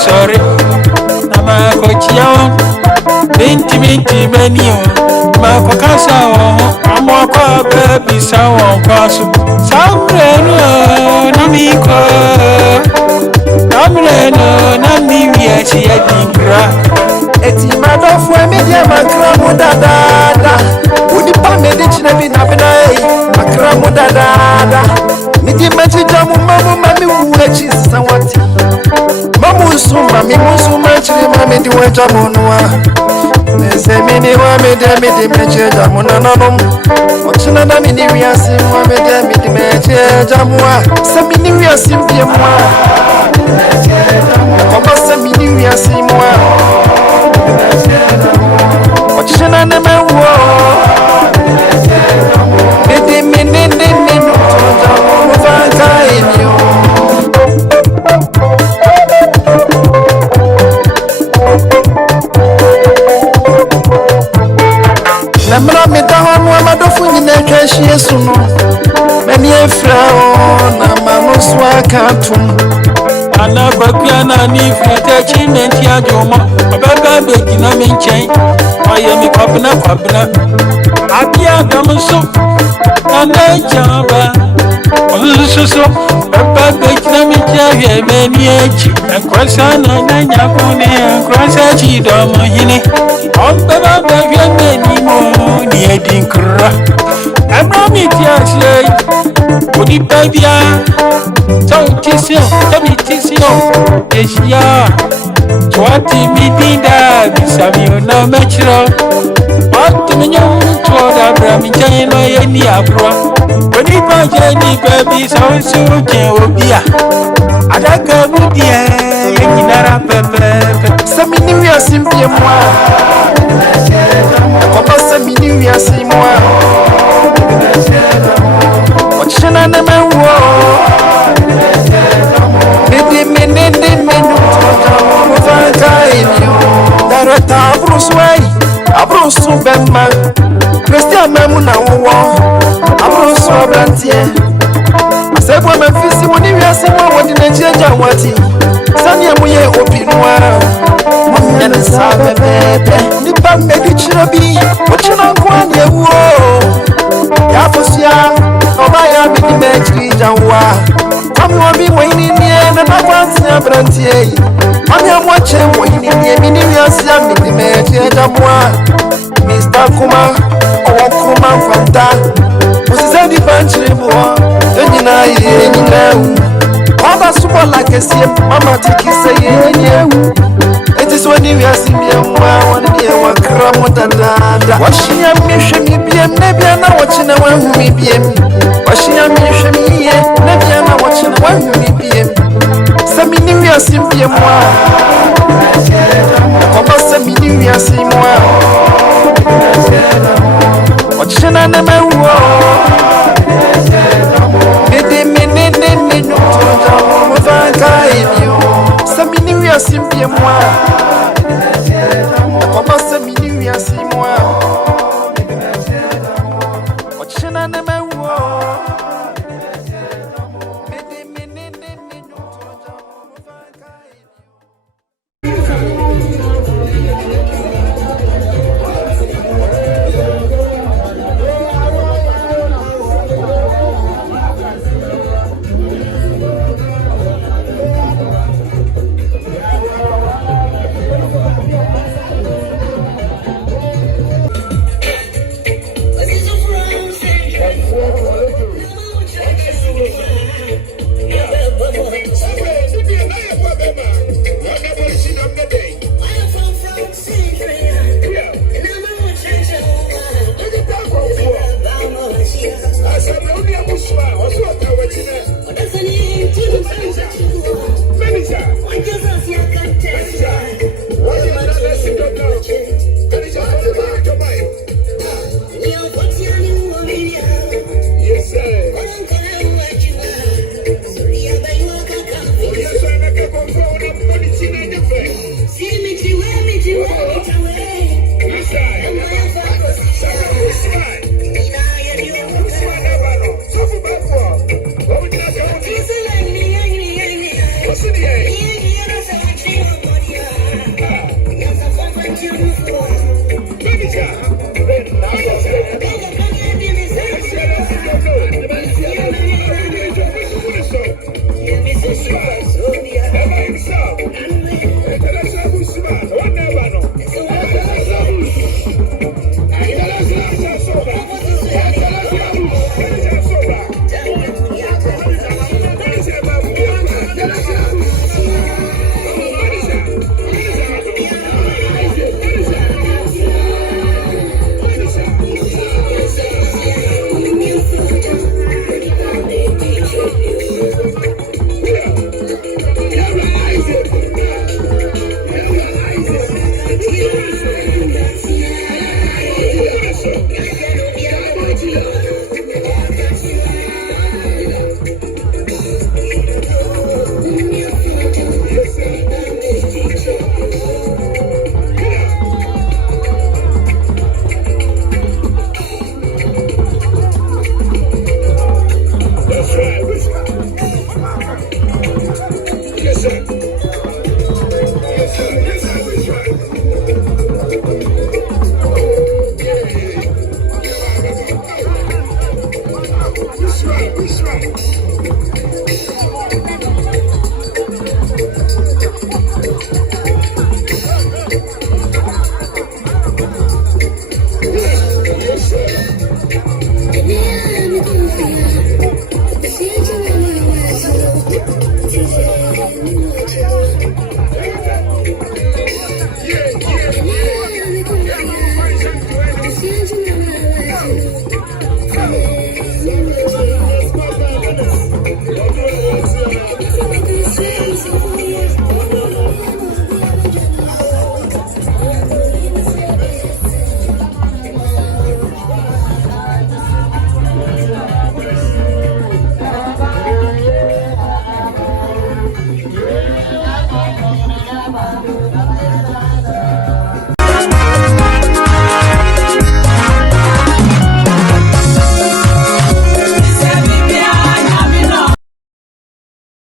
Sorry, I'm a coach young, Binti menu, Marco Casa, I'm a baby, someone cross, some Namico, Namia, she had been cracked. It's my dog for me, my cramuda, would the Pamedic never have a cramuda, Midi Majijamu, Mamma, which is somewhat. Mamusuma, Mami, the way Jamunua. They say, Mini, Wami, the Meche Jamunanum. What's another Miniria Sim, Wami, the Meche Jamua? Some Miniria Sim, Pimwa. Almost a Miniria Simwa. What's another man? They mean, Yesuno many a frown Mamma Catum Anabapiana ni attachment Yajoma Baba Begin chain I am a Pabna Abia Damaso na chamba Osusu Papa bekna mi jaye meni echi Akwasa na na nyakune Akwasa chido mohine Ombeba bevye meni mo Ni edinkra Emra mi tiasye Odi bebia Tau tisio Tami tisio Eshia Chwati mi dinda Bisami una mechro Watu minyo Chwoda bra mi jayeno yeni abra Oni pa jeni baby so jen obia Adaka mudia Yeni nara pepe Samini wia simpie mwa Papa samini wia si mwa Wachana na mewo Midi minindi minu Mufanka inyo Darata abruswai Abrusu bemma Christian memu na uwo Abrusu abrantie Asebwa mefisi woni wiase mwa wodi na jeja wati Sani amuye opinwa Munya na sabe bebe Nipa medi chirabi Wachina kwani ewo Ya fusia Oba ya bidi mechiri janwa Kami wambi wini nie Na nakwansi abrantie Mami amwache wini nie Mini wiase ya midi mechiri janwa Mr. Kuma Owo kuma fanta Usizedi panchiri buwa Yenyina yenyina Waba super like a siem Mama tiki say yenyina It is when you are seeing one year one cramo dada Washing a mission me biem Nebiana watching a one who me biem Washing a mission me Nebiana watching a one who me biem Some new year sim biem Papa some new year sim Watching a name Samini wia simpie mwa Papa samini wia si mwa Wachina na mewo